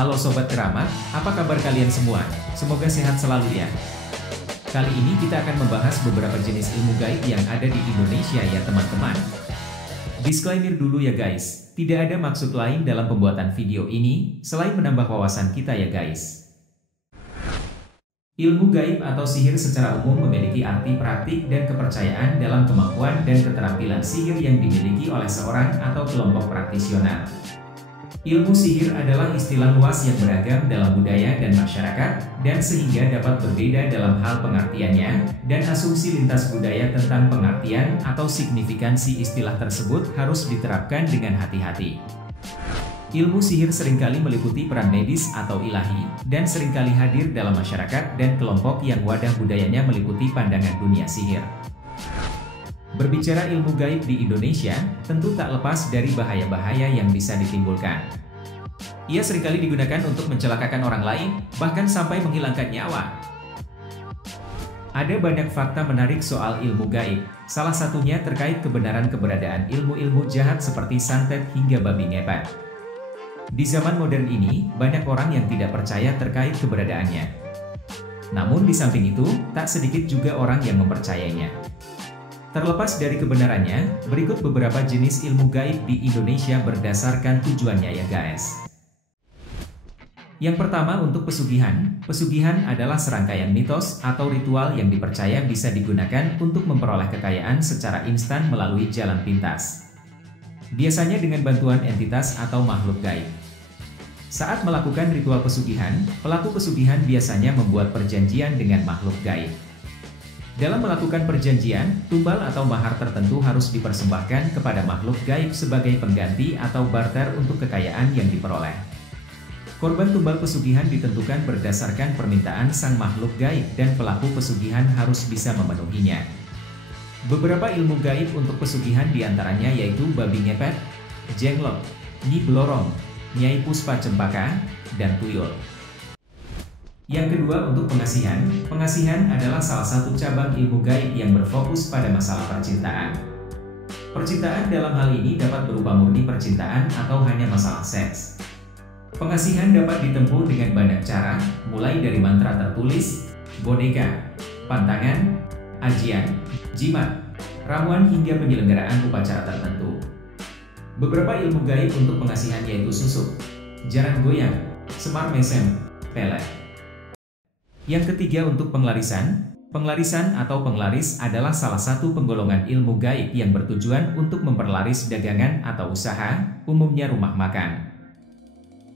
Halo Sobat Keramat, apa kabar kalian semua? Semoga sehat selalu ya. Kali ini kita akan membahas beberapa jenis ilmu gaib yang ada di Indonesia ya teman-teman. Disclaimer dulu ya guys, tidak ada maksud lain dalam pembuatan video ini, selain menambah wawasan kita ya guys. Ilmu gaib atau sihir secara umum memiliki arti praktik dan kepercayaan dalam kemampuan dan keterampilan sihir yang dimiliki oleh seorang atau kelompok praktisional. Ilmu sihir adalah istilah luas yang beragam dalam budaya dan masyarakat, dan sehingga dapat berbeda dalam hal pengertiannya, dan asumsi lintas budaya tentang pengertian atau signifikansi istilah tersebut harus diterapkan dengan hati-hati. Ilmu sihir seringkali meliputi peran medis atau ilahi, dan seringkali hadir dalam masyarakat dan kelompok yang wadah budayanya meliputi pandangan dunia sihir. Berbicara ilmu gaib di Indonesia, tentu tak lepas dari bahaya-bahaya yang bisa ditimbulkan. Ia seringkali digunakan untuk mencelakakan orang lain, bahkan sampai menghilangkan nyawa. Ada banyak fakta menarik soal ilmu gaib, salah satunya terkait kebenaran keberadaan ilmu-ilmu jahat seperti santet hingga babi ngepet. Di zaman modern ini, banyak orang yang tidak percaya terkait keberadaannya. Namun di samping itu, tak sedikit juga orang yang mempercayainya. Terlepas dari kebenarannya, berikut beberapa jenis ilmu gaib di Indonesia berdasarkan tujuannya ya guys. Yang pertama untuk pesugihan. Pesugihan adalah serangkaian mitos atau ritual yang dipercaya bisa digunakan untuk memperoleh kekayaan secara instan melalui jalan pintas. Biasanya dengan bantuan entitas atau makhluk gaib. Saat melakukan ritual pesugihan, pelaku pesugihan biasanya membuat perjanjian dengan makhluk gaib. Dalam melakukan perjanjian, tumbal atau mahar tertentu harus dipersembahkan kepada makhluk gaib sebagai pengganti atau barter untuk kekayaan yang diperoleh. Korban tumbal pesugihan ditentukan berdasarkan permintaan sang makhluk gaib dan pelaku pesugihan harus bisa memenuhinya. Beberapa ilmu gaib untuk pesugihan diantaranya yaitu babi ngepet, jenglot, nyi blorong, nyai puspa cempaka, dan tuyul. Yang kedua untuk pengasihan. Pengasihan adalah salah satu cabang ilmu gaib yang berfokus pada masalah percintaan. Percintaan dalam hal ini dapat berupa murni percintaan atau hanya masalah seks. Pengasihan dapat ditempuh dengan banyak cara, mulai dari mantra tertulis, boneka, pantangan, ajian, jimat, ramuan hingga penyelenggaraan upacara tertentu. Beberapa ilmu gaib untuk pengasihan yaitu susuk, jaran goyang, semar mesem, pelet. Yang ketiga untuk penglarisan. Penglarisan atau penglaris adalah salah satu penggolongan ilmu gaib yang bertujuan untuk memperlaris dagangan atau usaha, umumnya rumah makan.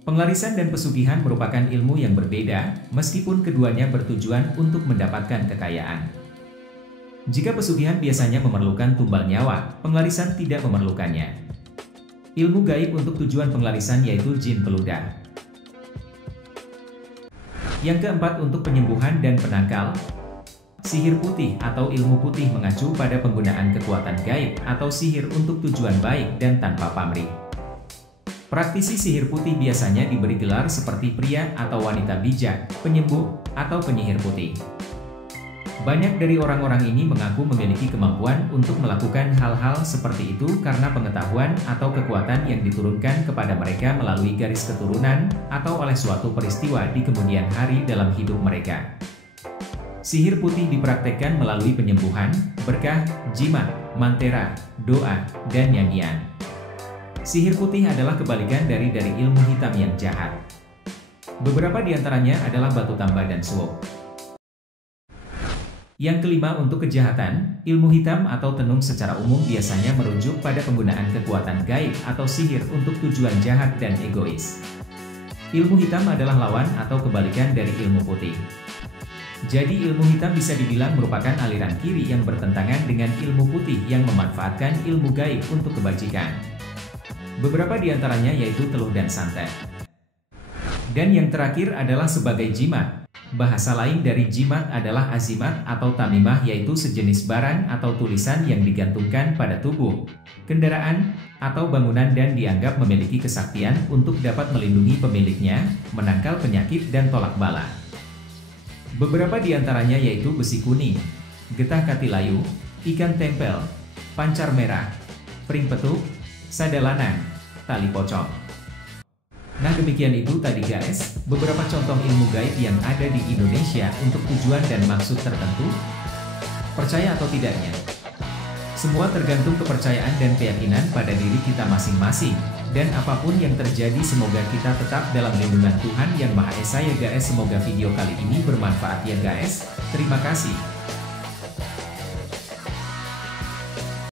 Penglarisan dan pesugihan merupakan ilmu yang berbeda, meskipun keduanya bertujuan untuk mendapatkan kekayaan. Jika pesugihan biasanya memerlukan tumbal nyawa, penglarisan tidak memerlukannya. Ilmu gaib untuk tujuan penglarisan yaitu jin peludah. Yang keempat untuk penyembuhan dan penangkal. Sihir putih atau ilmu putih mengacu pada penggunaan kekuatan gaib atau sihir untuk tujuan baik dan tanpa pamrih. Praktisi sihir putih biasanya diberi gelar seperti pria atau wanita bijak, penyembuh, atau penyihir putih. Banyak dari orang-orang ini mengaku memiliki kemampuan untuk melakukan hal-hal seperti itu karena pengetahuan atau kekuatan yang diturunkan kepada mereka melalui garis keturunan atau oleh suatu peristiwa di kemudian hari dalam hidup mereka. Sihir putih dipraktekkan melalui penyembuhan, berkah, jimat, mantera, doa, dan nyanyian. Sihir putih adalah kebalikan dari ilmu hitam yang jahat. Beberapa di antaranya adalah batu tambah dan suop. Yang kelima untuk kejahatan, ilmu hitam atau tenung secara umum biasanya merujuk pada penggunaan kekuatan gaib atau sihir untuk tujuan jahat dan egois. Ilmu hitam adalah lawan atau kebalikan dari ilmu putih. Jadi ilmu hitam bisa dibilang merupakan aliran kiri yang bertentangan dengan ilmu putih yang memanfaatkan ilmu gaib untuk kebajikan. Beberapa di antaranya yaitu teluh dan santet. Dan yang terakhir adalah sebagai jimat. Bahasa lain dari jimat adalah azimat atau tamimah yaitu sejenis barang atau tulisan yang digantungkan pada tubuh, kendaraan, atau bangunan dan dianggap memiliki kesaktian untuk dapat melindungi pemiliknya, menangkal penyakit dan tolak bala. Beberapa di antaranya yaitu besi kuning, getah katilayu, ikan tempel, pancar merah, pring petuk, sadalanan, tali pocong. Nah demikian itu tadi guys, beberapa contoh ilmu gaib yang ada di Indonesia untuk tujuan dan maksud tertentu. Percaya atau tidaknya? Semua tergantung kepercayaan dan keyakinan pada diri kita masing-masing. Dan apapun yang terjadi semoga kita tetap dalam lindungan Tuhan Yang Maha Esa ya guys. Semoga video kali ini bermanfaat ya guys. Terima kasih.